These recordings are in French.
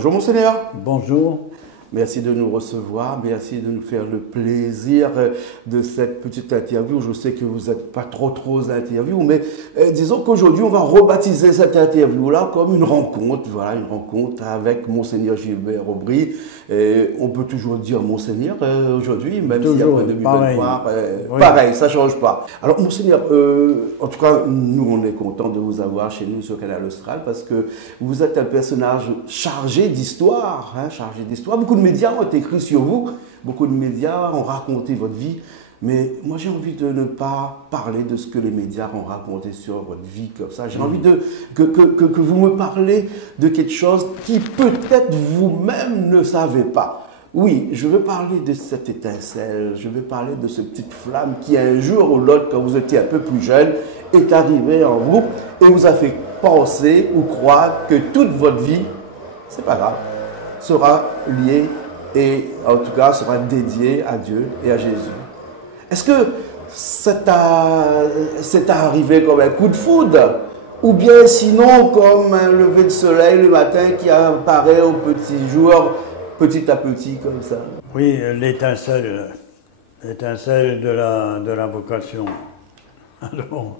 Bonjour Monseigneur. Bonjour. Merci de nous recevoir, merci de nous faire le plaisir de cette petite interview. Je sais que vous n'êtes pas trop interview, mais disons qu'aujourd'hui, on va rebaptiser cette interview-là comme une rencontre. Voilà, une rencontre avec Monseigneur Gilbert Aubry. Et on peut toujours dire Monseigneur aujourd'hui, même si après 2023, pareil, ça ne change pas. Alors Monseigneur, en tout cas, nous, on est contents de vous avoir chez nous sur Canal Austral parce que vous êtes un personnage chargé d'histoire, chargé d'histoire. Beaucoup de médias ont écrit sur vous, beaucoup de médias ont raconté votre vie, mais moi j'ai envie de ne pas parler de ce que les médias ont raconté sur votre vie comme ça. J'ai envie que vous me parlez de quelque chose qui peut-être vous-même ne savez pas. Oui, je veux parler de cette étincelle, je veux parler de cette petite flamme qui un jour ou l'autre, quand vous étiez un peu plus jeune, est arrivée en vous et vous a fait penser ou croire que toute votre vie, c'est pas grave, sera liée et en tout cas sera dédiée à Dieu et à Jésus. Est-ce que c'est arrivé comme un coup de foudre ou bien sinon comme un lever de soleil le matin qui apparaît au petit jour, petit à petit comme ça? Oui, l'étincelle de la vocation. Alors,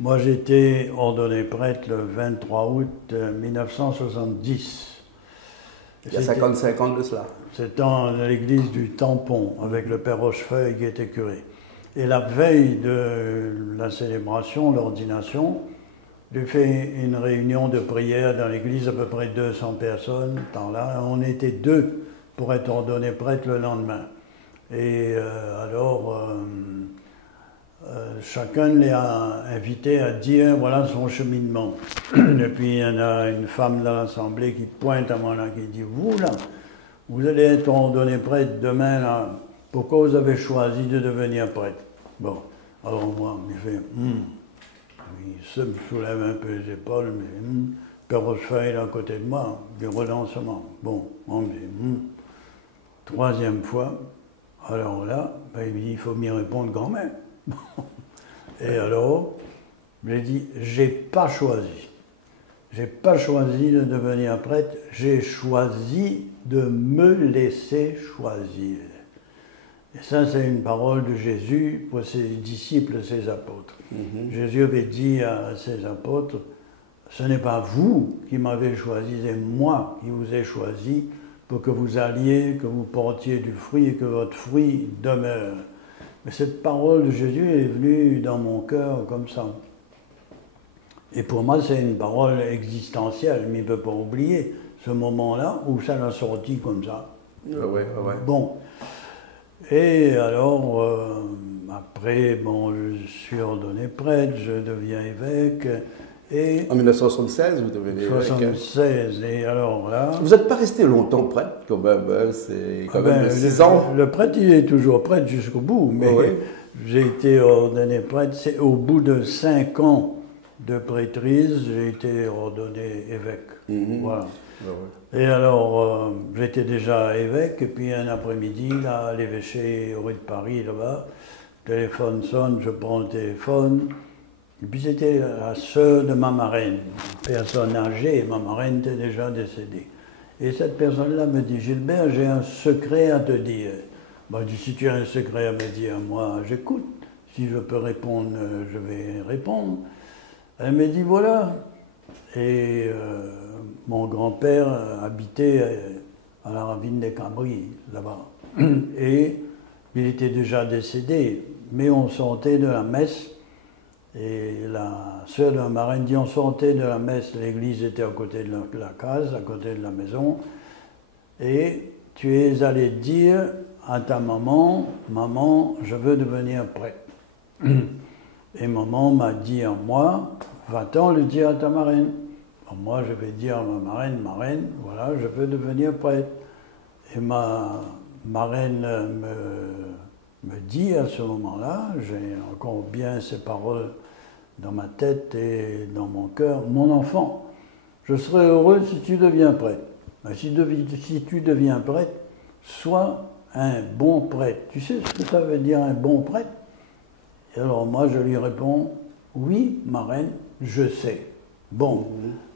moi j'ai été ordonné prêtre le 23 août 1970. Il y a 55 ans de cela. C'est dans l'église du Tampon, avec le père Rochefeuille qui était curé. Et la veille de la célébration, l'ordination, j'ai fait une réunion de prière dans l'église, à peu près 200 personnes. Là, on était deux pour être ordonné prêtre le lendemain. Et chacun les a invités à dire voilà son cheminement. Et puis il y en a une femme dans l'assemblée qui pointe à moi là, qui dit vous là, vous allez être ordonné prêtre demain là, pourquoi vous avez choisi de devenir prêtre? Bon, alors moi, je fais il se me soulève un peu les épaules, mais Père Rochefeuille est à côté de moi, du relancement. Bon, on me dit troisième fois, alors là, il me dit il faut m'y répondre quand même. Et alors, j'ai dit, j'ai pas choisi. J'ai pas choisi de devenir prêtre, j'ai choisi de me laisser choisir. Et ça, c'est une parole de Jésus pour ses disciples, ses apôtres. Jésus avait dit à ses apôtres, ce n'est pas vous qui m'avez choisi, c'est moi qui vous ai choisi pour que vous alliez, que vous portiez du fruit et que votre fruit demeure. Mais cette parole de Jésus est venue dans mon cœur comme ça. Et pour moi, c'est une parole existentielle, mais il ne peut pas oublier ce moment-là où ça l'a sorti comme ça. Bon. Et alors, après, bon, je suis ordonné prêtre, je deviens évêque. Et en 1976, vous devenez évêque. 1976, et alors là... Vous n'êtes pas resté longtemps prêtre, quand même, c'est quand même 6 ans. Le prêtre, il est toujours prêtre jusqu'au bout, mais j'ai été ordonné prêtre, c'est au bout de 5 ans de prêtrise, j'ai été ordonné évêque. Voilà. Et alors, j'étais déjà évêque, et puis un après-midi, là, à l'évêché rue de Paris, là-bas, le téléphone sonne, je prends le téléphone. Et puis c'était la sœur de ma marraine, une personne âgée, et ma marraine était déjà décédée. Et cette personne-là me dit, Gilbert, j'ai un secret à te dire. Moi, je dis, si tu as un secret à me dire, moi, j'écoute. Si je peux répondre, je vais répondre. Elle me dit, voilà. Et mon grand-père habitait à la ravine des Cabris, là-bas. Et il était déjà décédé, mais on sortait de la messe. Et la sœur de la marraine dit, on sortait de la messe, l'église était à côté de la case, à côté de la maison, et tu es allé dire à ta maman, maman, je veux devenir prêtre. Et maman m'a dit à moi, va-t'en le dire à ta marraine. Alors moi, je vais dire à ma marraine, marraine, voilà, je veux devenir prêtre. Et ma marraine me dit à ce moment-là, j'ai encore bien ces paroles dans ma tête et dans mon cœur, mon enfant, je serai heureux si tu deviens prêtre. Mais si tu deviens prêtre, sois un bon prêtre. Tu sais ce que ça veut dire un bon prêtre? Et alors moi je lui réponds, oui, ma reine, je sais. Bon,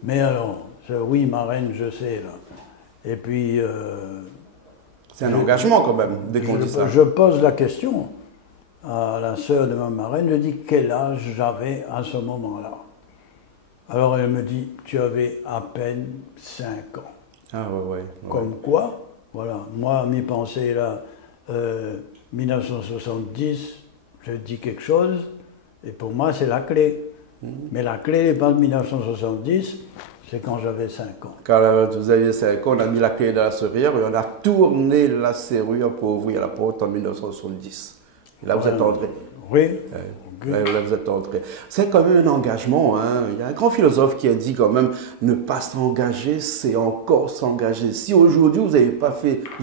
mais alors, oui, ma reine, je sais là. Et puis... c'est un engagement quand même, dès qu'on dit ça. Je pose la question à la sœur de ma marraine, je dis quel âge j'avais à ce moment-là. Alors elle me dit, tu avais à peine 5 ans. Ah ouais. Comme quoi, voilà, moi, mes pensées là, 1970, je dis quelque chose, et pour moi, c'est la clé. Mais la clé n'est pas de 1970, c'est quand j'avais 5 ans. Quand vous aviez 5 ans, on a mis la clé dans la serrure et on a tourné la serrure pour ouvrir la porte en 1970. Et là, vous êtes entré. Oui. Là, vous êtes entré. C'est quand même un engagement. Hein. Il y a un grand philosophe qui a dit quand même, ne pas s'engager, c'est encore s'engager. Si aujourd'hui vous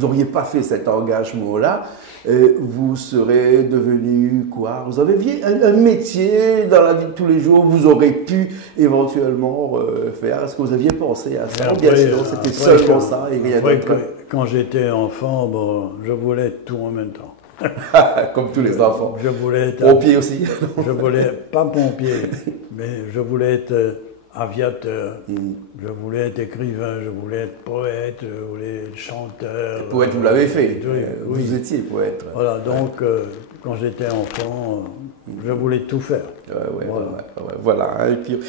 n'auriez pas fait cet engagement-là, vous serez devenu quoi? Vous avez un métier dans la vie de tous les jours, vous aurez pu éventuellement faire. Est-ce que vous aviez pensé à ça? Bien sûr, c'était seulement ça et rien d'autre. Quand j'étais enfant, bon, je voulais tout en même temps. Comme tous les enfants. Je voulais être pompier aussi. Je voulais, pas pompier, mais je voulais être aviateur, je voulais être écrivain, je voulais être poète, je voulais être chanteur. Poète, vous l'avez fait. Oui. Vous étiez poète. Voilà, donc quand j'étais enfant, je voulais tout faire. Voilà. Et puis,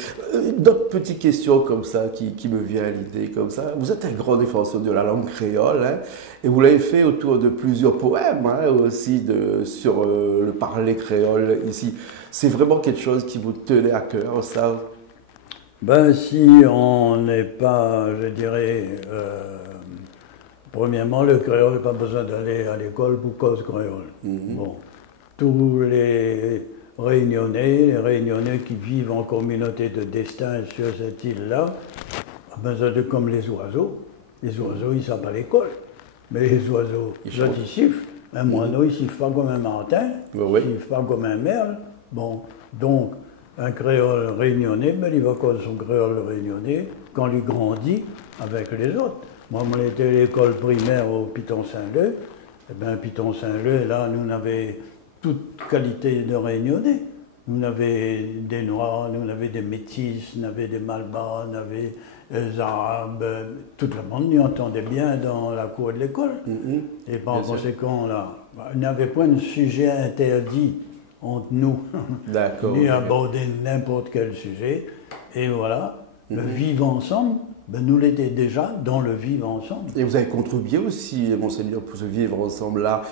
d'autres petites questions comme ça qui me viennent à l'idée comme ça. Vous êtes un grand défenseur de la langue créole, hein, et vous l'avez fait autour de plusieurs poèmes, hein, aussi sur le parler créole ici. C'est vraiment quelque chose qui vous tenait à cœur, ça? Ben, si on n'est pas, je dirais, premièrement, le créole n'a pas besoin d'aller à l'école pour cause créole. Bon, tous les Réunionnais qui vivent en communauté de destin sur cette île-là, ben, c'est comme les oiseaux. Les oiseaux, ils ne savent pas l'école. Mais les oiseaux, ils sifflent. Un moineau, il ne siffle pas comme un martin, il ne siffle pas comme un merle. Bon, donc, un créole réunionnais, mais il va cause son créole réunionnais quand il grandit avec les autres. Moi, j'étais à l'école primaire au Piton-Saint-Leu. Eh bien, Piton-Saint-Leu, là, nous avions toute qualité de réunionnais. Nous avions des Noirs, nous avions des Métis, nous avions des Malbas, nous avions des Arabes. Tout le monde nous entendait bien dans la cour de l'école. Et par conséquent, là, il n'y avait pas de sujet interdit entre nous, ni aborder n'importe quel sujet. Et voilà, le vivre ensemble, ben nous l'étions déjà dans le vivre ensemble. Et vous avez contribué aussi, Monseigneur, pour ce vivre ensemble-là,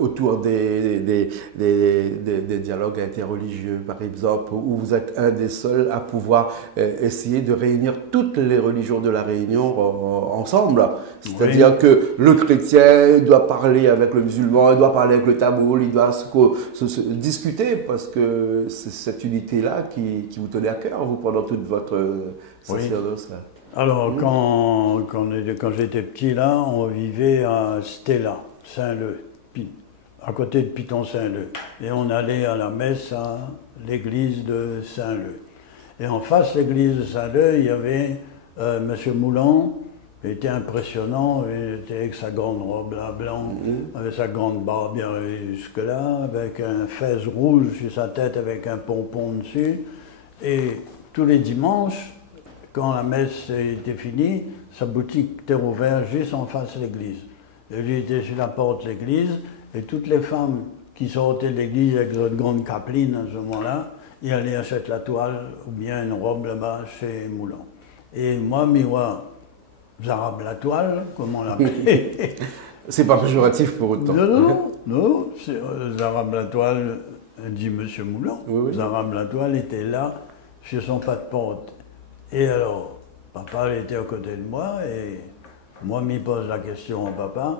autour des dialogues interreligieux, par exemple, où vous êtes un des seuls à pouvoir essayer de réunir toutes les religions de la Réunion ensemble. C'est-à-dire que le chrétien doit parler avec le musulman, il doit parler avec le tamoul, il doit se discuter, parce que c'est cette unité-là qui vous tenait à cœur, vous, pendant toute votre sacerdoce. Alors, quand j'étais petit, là, on vivait à Stella, Saint-Leu, à côté de Piton-Saint-Leu. Et on allait à la messe à l'église de Saint-Leu. Et en face de l'église de Saint-Leu, il y avait M. Moulan. Il était impressionnant, il était avec sa grande robe là, blanc, avec sa grande barbe bien jusque-là, avec un fez rouge sur sa tête, avec un pompon dessus. Et tous les dimanches, quand la messe était finie, sa boutique était ouverte juste en face de l'église. Et lui était sur la porte de l'église, et toutes les femmes qui sortaient de l'église avec une grande capeline à ce moment-là, ils allaient acheter la toile ou bien une robe là-bas chez Moulan. Et moi, Zarab la toile, comme on l'appelait. C'est pas péjoratif pour autant. Non, Zarab la toile, dit M. Moulan. Zarab la toile était là, sur son pas de porte. Et alors, papa il était à côté de moi, et moi, m'y pose la question à papa,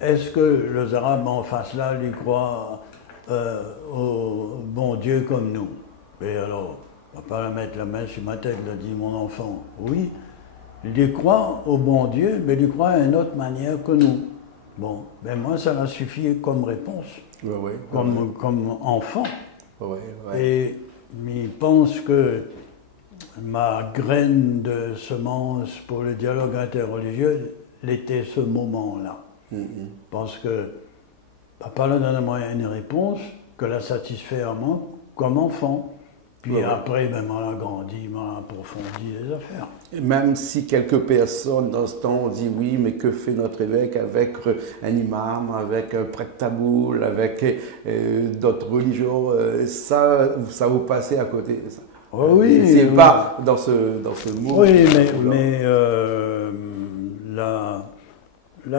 est-ce que le Zarab en face là lui croit au bon Dieu comme nous? Et alors, papa va mettre la main sur ma tête, il a dit, mon enfant, oui, il y croit au bon Dieu, mais il y croit d'une autre manière que nous. Bon, ben moi, ça m'a suffi comme réponse, comme enfant. Et il pense que ma graine de semence pour le dialogue interreligieux était ce moment-là. Parce que papa a donné à moi une réponse que l'a satisfait à moi comme enfant. Puis après, ben, on a grandi, on a approfondi les affaires. Et même si quelques personnes dans ce temps ont dit oui, mais que fait notre évêque avec un imam, avec un prêtre taboul, avec d'autres religions, ça vous passez à côté. Ça. Oh, oui. C'est pas dans ce mot. Oui, mais là,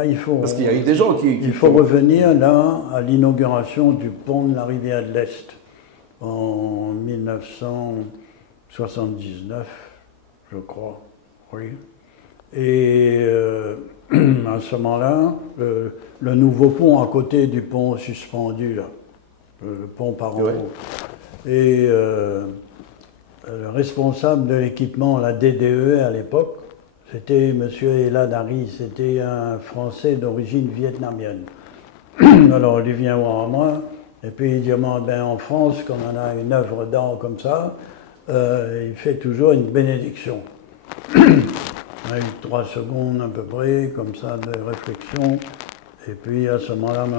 il faut... Parce qu'il y a eu des gens qui... Il faut revenir là à l'inauguration du pont de la rivière de l'Est en 1979, je crois, oui. Et à ce moment-là, le nouveau pont à côté du pont suspendu, là, le pont par en haut. Et le responsable de l'équipement, la DDE à l'époque, c'était M. Eladari, c'était un Français d'origine vietnamienne. Alors il vient voir moi, et puis il demande, ben, en France, comme on a une œuvre d'art comme ça, il fait toujours une bénédiction. On a eu 3 secondes à peu près, comme ça, de réflexion. Et puis à ce moment-là, il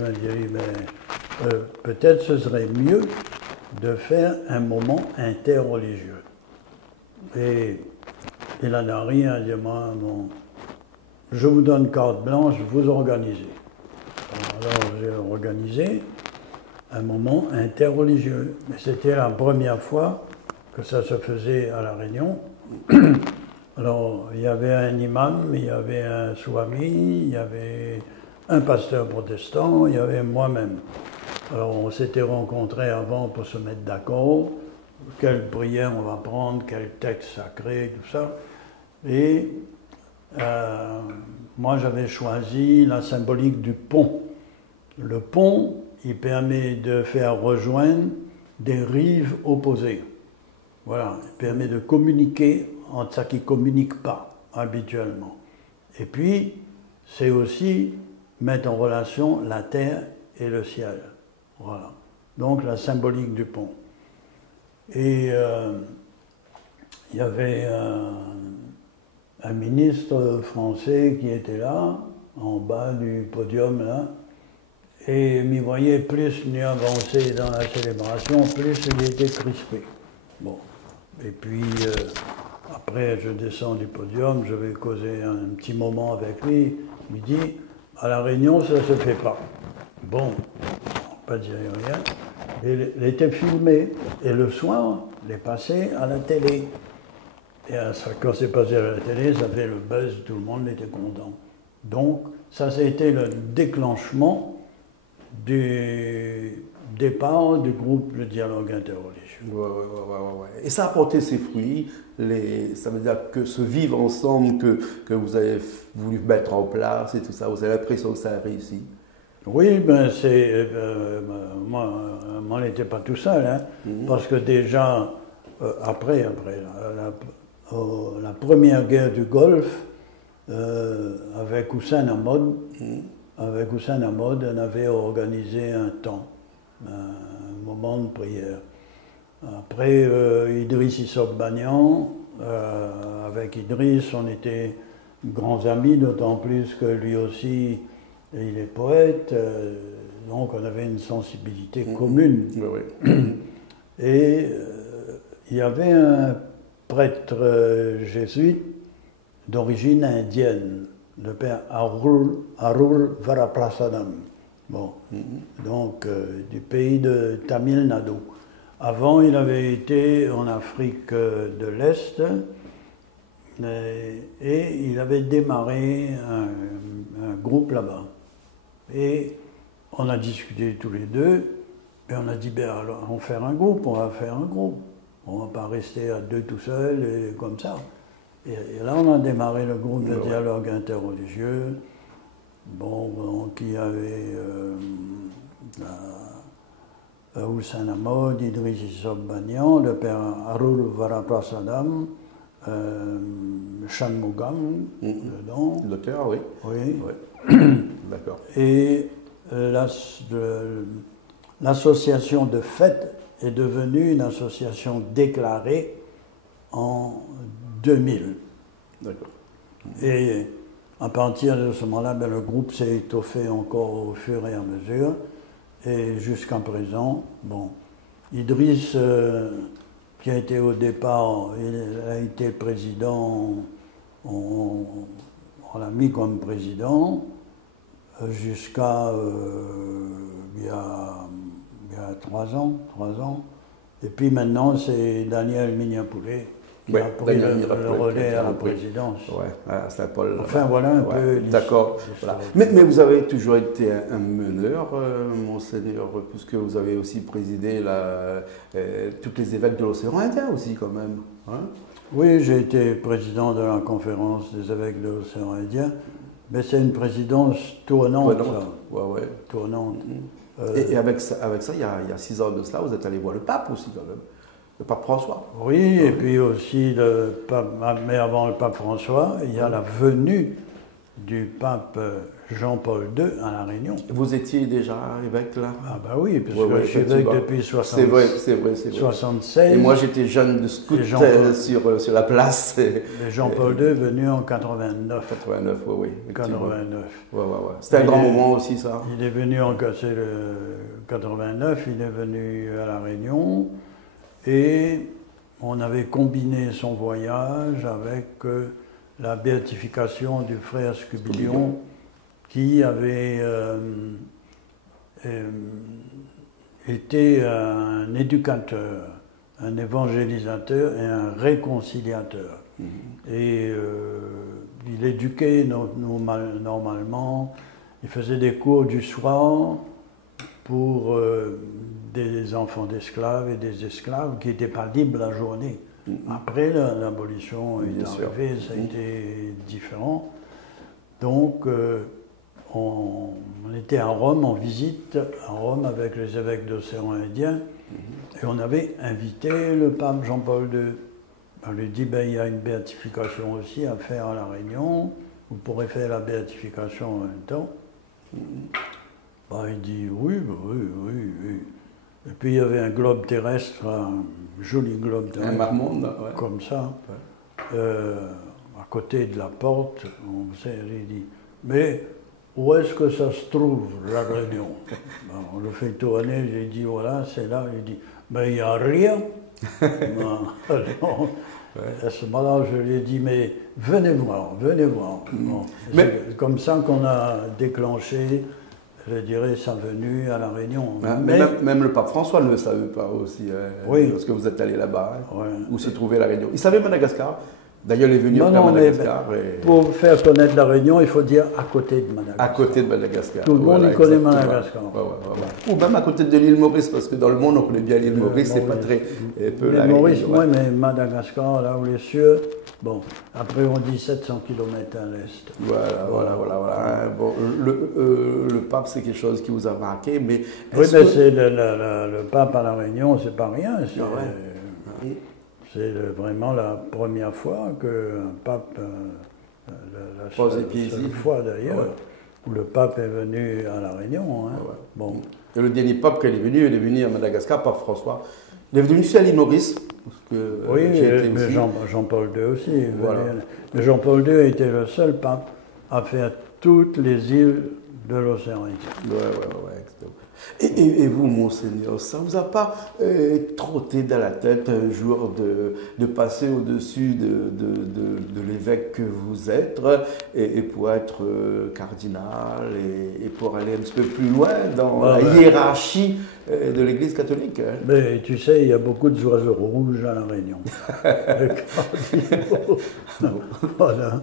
m'a dit, ben, peut-être ce serait mieux de faire un moment interreligieux. Et Eladari a dit, bon, je vous donne carte blanche, vous organisez. Alors j'ai organisé un moment interreligieux. Mais c'était la première fois que ça se faisait à La Réunion. Alors il y avait un imam, il y avait un swami, il y avait un pasteur protestant, il y avait moi-même. Alors on s'était rencontrés avant pour se mettre d'accord, quelle prière on va prendre, quel texte sacré, tout ça. Et moi j'avais choisi la symbolique du pont. Le pont, il permet de faire rejoindre des rives opposées. Voilà, il permet de communiquer entre ça qui ne communique pas habituellement. Et puis, c'est aussi mettre en relation la terre et le ciel. Voilà. Donc la symbolique du pont. Et il y avait un ministre français qui était là, en bas du podium là, et m'y voyait plus nous avancer dans la célébration, plus il était crispé. Bon. Et puis après je descends du podium, je vais causer un petit moment avec lui, il me dit, à La Réunion ça se fait pas. Bon, pas dire rien. Et il était filmé, et le soir, il est passé à la télé. Et quand c'est passé à la télé, ça fait le buzz, tout le monde était content. Donc, ça, a été le déclenchement du départ du groupe Le Dialogue Interreligieux. Ouais. Et ça a porté ses fruits, ça veut dire que ce vivre ensemble que vous avez voulu mettre en place et tout ça, vous avez l'impression que ça a réussi? Oui, ben moi, on n'était pas tout seul, hein, parce que déjà, après la première guerre du Golfe, avec Hussein Ahmad, on avait organisé un temps, un moment de prière. Après, Idriss Issop Banyan, avec Idriss, on était grands amis, d'autant plus que lui aussi, il est poète, donc on avait une sensibilité commune. Et il y avait un prêtre jésuite d'origine indienne, le père Arul Varaprasadam, bon, donc du pays de Tamil Nadu. Avant, il avait été en Afrique de l'Est et il avait démarré un groupe là-bas. Et on a discuté tous les deux, et on a dit, ben alors, on va faire un groupe. On ne va pas rester à deux tout seul, et comme ça. Et là, on a démarré le groupe de dialogue interreligieux. Bon, donc il y avait Hussein Ahmad, Idriss Issop Banyan, le père Arul Varaprasadam, Shanmugam, dedans. L'auteur, oui. Oui. D'accord. Et l'association de fête est devenue une association déclarée en 2000. D'accord. Et à partir de ce moment-là, ben, le groupe s'est étoffé encore au fur et à mesure. Et jusqu'à présent, bon, Idriss, qui a été au départ, il a été président, on l'a mis comme président jusqu'à il y a 3 ans. Et puis maintenant, c'est Daniel Mignapoulet qui a pris le relais à la présidence. Ouais, à Saint-Paul. Enfin, voilà un peu. D'accord. Voilà. Mais vous avez toujours été un meneur, Monseigneur, puisque vous avez aussi présidé tous les évêques de l'océan Indien aussi, quand même. Hein? Oui, j'ai été président de la conférence des évêques de l'océan Indien, mais c'est une présidence tournante. Ouais. Tournante. Et avec ça, il y a 6 ans de cela, vous êtes allé voir le pape aussi, quand même. Le pape François. Oui, et puis aussi le pape, mais avant le pape François, il y a la venue du pape Jean-Paul II à La Réunion. Vous étiez déjà évêque là? Ah bah oui, parce que je suis évêque depuis 76. Et moi j'étais jeune de scout sur la place. Et Jean-Paul II est venu en 89. 89, oui. 89. Ouais. C'était un grand moment aussi, ça. Il est venu en 89, il est venu à La Réunion. Et on avait combiné son voyage avec la béatification du frère Scubilion, qui avait été un éducateur, un évangélisateur et un réconciliateur. Et il éduquait normalement, il faisait des cours du soir pour des enfants d'esclaves et des esclaves qui n'étaient pas libres la journée. Après, l'abolition est arrivée, ça a été différent. Donc, on était à Rome, en visite à Rome avec les évêques d'océan Indien, et on avait invité le pape Jean-Paul II. On lui dit, il y a une béatification aussi à faire à La Réunion, vous pourrez faire la béatification en même temps. Il dit oui. Et puis il y avait un globe terrestre, un joli globe terrestre. Un marmonde, comme ça, à côté de la porte. Il dit, mais où est-ce que ça se trouve, La Réunion? On le fait tourner, j'ai dit, voilà, c'est là. Il dit, il n'y a rien. À ce moment-là, je lui ai dit, mais venez voir. C'est comme ça qu'on a déclenché, je dirais, sa venue à La Réunion. Même le pape François ne le savait pas aussi, lorsque vous êtes allé là-bas, où se trouvait La Réunion. Il savait Madagascar. D'ailleurs, il est venu à Madagascar. Pour faire connaître La Réunion, il faut dire à côté de Madagascar. À côté de Madagascar. Tout le monde connaît Madagascar. Ou même à côté de l'île Maurice, parce que dans le monde, on connaît bien l'île Maurice, c'est pas très peu la Maurice, mais Madagascar, là où les cieux, après on dit 700 km à l'est. Voilà. Bon, le pape, c'est quelque chose qui vous a marqué, mais... Oui, mais c'est le pape à La Réunion, c'est pas rien. C'est vraiment la première fois qu'un pape, la seule fois d'ailleurs, où le pape est venu à La Réunion. Et le dernier pape qui est venu à Madagascar, pape François. Il est venu ici à l'île Maurice. Mais Jean-Paul II aussi. Mais Jean-Paul II a été le seul pape à faire toutes les îles de l'océan Indien. Et vous, Monseigneur, ça ne vous a pas trotté dans la tête un jour de passer au-dessus de l'évêque que vous êtes et pour être cardinal et pour aller un petit peu plus loin dans la hiérarchie de l'Église catholique? Mais tu sais, il y a beaucoup de oiseaux rouges à La Réunion. Voilà.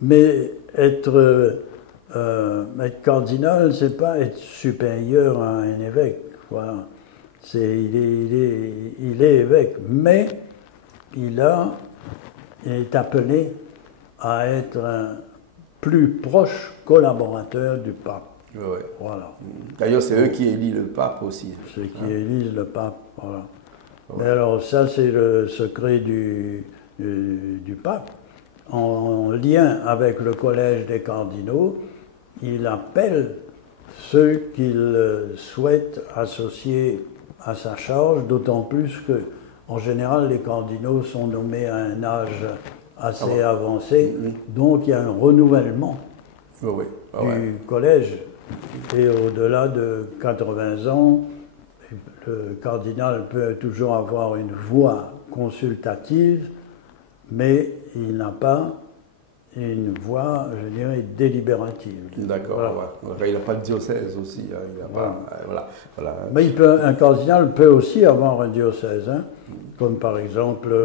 Mais être cardinal, c'est pas être supérieur à un évêque. Voilà. Il est évêque, mais il est appelé à être un plus proche collaborateur du pape. Voilà. D'ailleurs, c'est eux qui élisent le pape aussi. C'est eux qui élisent le pape. Voilà. Mais alors, ça, c'est le secret du pape. En lien avec le collège des cardinaux, il appelle ceux qu'il souhaite associer à sa charge, d'autant plus que, en général, les cardinaux sont nommés à un âge assez avancé, donc il y a un renouvellement du collège. Et au-delà de 80 ans, le cardinal peut toujours avoir une voix consultative, mais il n'a pas une voix, je dirais, délibérative. D'accord, voilà. Ouais. Il n'a pas de diocèse aussi. Hein. Il a pas, voilà. Mais un cardinal peut aussi avoir un diocèse, hein, comme par exemple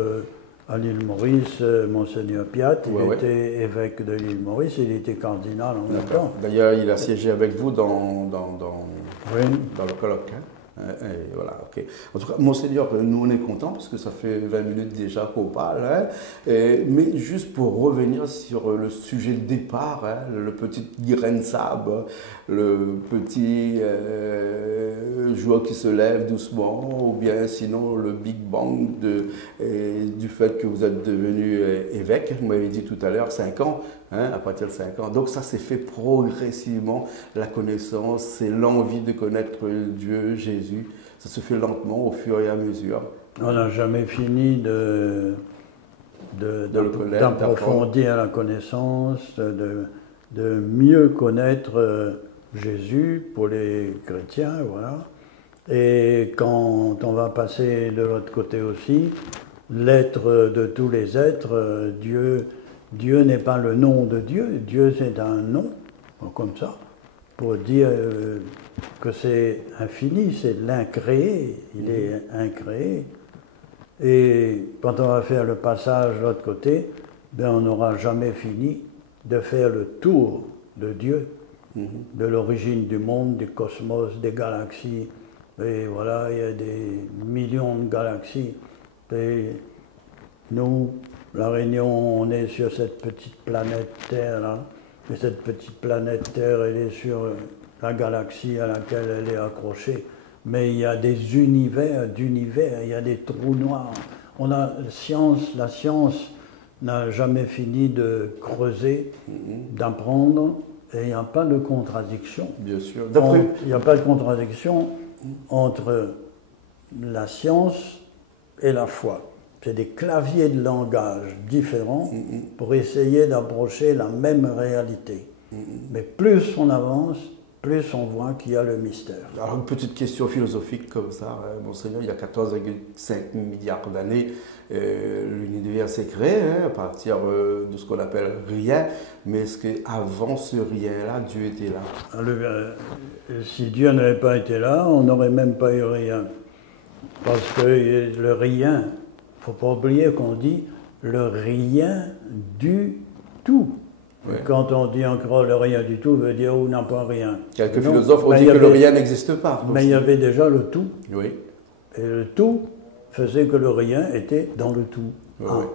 à l'île Maurice, Monseigneur Piat, il était évêque de l'île Maurice, il était cardinal en même temps. D'ailleurs, il a siégé avec vous dans le colloque. Hein. Et voilà, ok. En tout cas, Monseigneur, nous on est contents parce que ça fait 20 minutes déjà qu'on parle. Hein, mais juste pour revenir sur le sujet de départ, hein, le petit grain de sable, le petit joie qui se lève doucement, ou bien sinon le Big Bang du fait que vous êtes devenu évêque. Vous m'avez dit tout à l'heure 5 ans. Hein, à partir de 5 ans. Donc ça s'est fait progressivement, la connaissance, c'est l'envie de connaître Dieu, Jésus. Ça se fait lentement au fur et à mesure. On n'a jamais fini d'approfondir la connaissance, de mieux connaître Jésus pour les chrétiens, voilà. Et quand on va passer de l'autre côté aussi, l'être de tous les êtres, Dieu n'est pas le nom de Dieu, Dieu c'est un nom, comme ça, pour dire que c'est infini, c'est l'incréé, il est incréé. Et quand on va faire le passage de l'autre côté, ben on n'aura jamais fini de faire le tour de Dieu, de l'origine du monde, du cosmos, des galaxies. Et voilà, il y a des millions de galaxies. Et nous, La Réunion, on est sur cette petite planète Terre, là. Et cette petite planète Terre, elle est sur la galaxie à laquelle elle est accrochée. Mais il y a des univers d'univers, il y a des trous noirs. La science n'a jamais fini de creuser, d'apprendre, et il n'y a pas de contradiction. Bien sûr. Il n'y a pas de contradiction entre la science et la foi. C'est des claviers de langage différents pour essayer d'approcher la même réalité. Mais plus on avance, plus on voit qu'il y a le mystère. Alors une petite question philosophique comme ça, Monseigneur, il y a 14,5 milliards d'années, l'univers s'est créé à partir de ce qu'on appelle rien, mais est-ce qu'avant ce rien-là, Dieu était là? Si Dieu n'avait pas été là, on n'aurait même pas eu rien. Parce que le rien, il ne faut pas oublier qu'on dit le rien du tout. Oui. Quand on dit encore le rien du tout, veut dire on n'a pas rien. Quelques philosophes ont dit que le rien n'existe pas. Mais il y avait déjà le tout. Oui. Et le tout faisait que le rien était dans le tout. Oui, oui.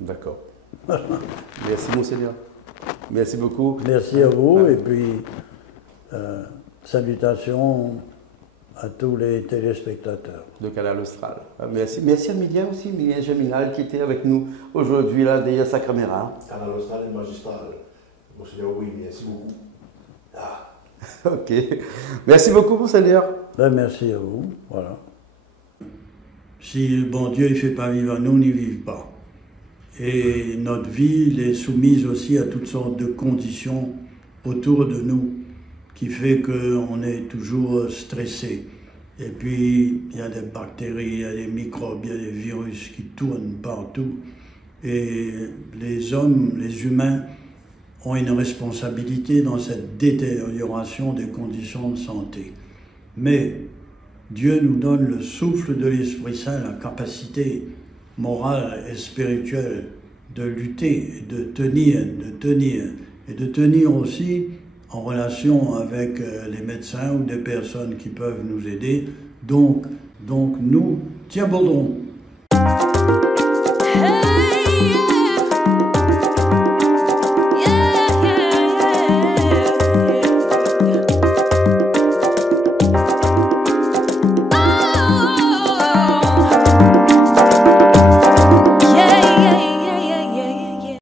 D'accord. Merci Monseigneur. Merci beaucoup. Merci à vous et puis salutations à tous les téléspectateurs. De Canal Austral. Merci. Merci à Milien aussi, Milien Geminal, qui était avec nous aujourd'hui là derrière sa caméra. Canal Austral et magistral. Monseigneur, oui, merci beaucoup. Ah. Ok. Merci beaucoup, Monseigneur. Merci à vous. Voilà. Si le bon Dieu ne fait pas vivre à nous, n'y vive pas. Et notre vie est soumise aussi à toutes sortes de conditions autour de nous, qui fait qu'on est toujours stressé. Et puis, il y a des bactéries, il y a des microbes, il y a des virus qui tournent partout. Et les hommes, les humains, ont une responsabilité dans cette détérioration des conditions de santé. Mais Dieu nous donne le souffle de l'Esprit Saint, la capacité morale et spirituelle de lutter, de tenir, et de tenir aussi en relation avec les médecins ou des personnes qui peuvent nous aider. Donc nous tiens bon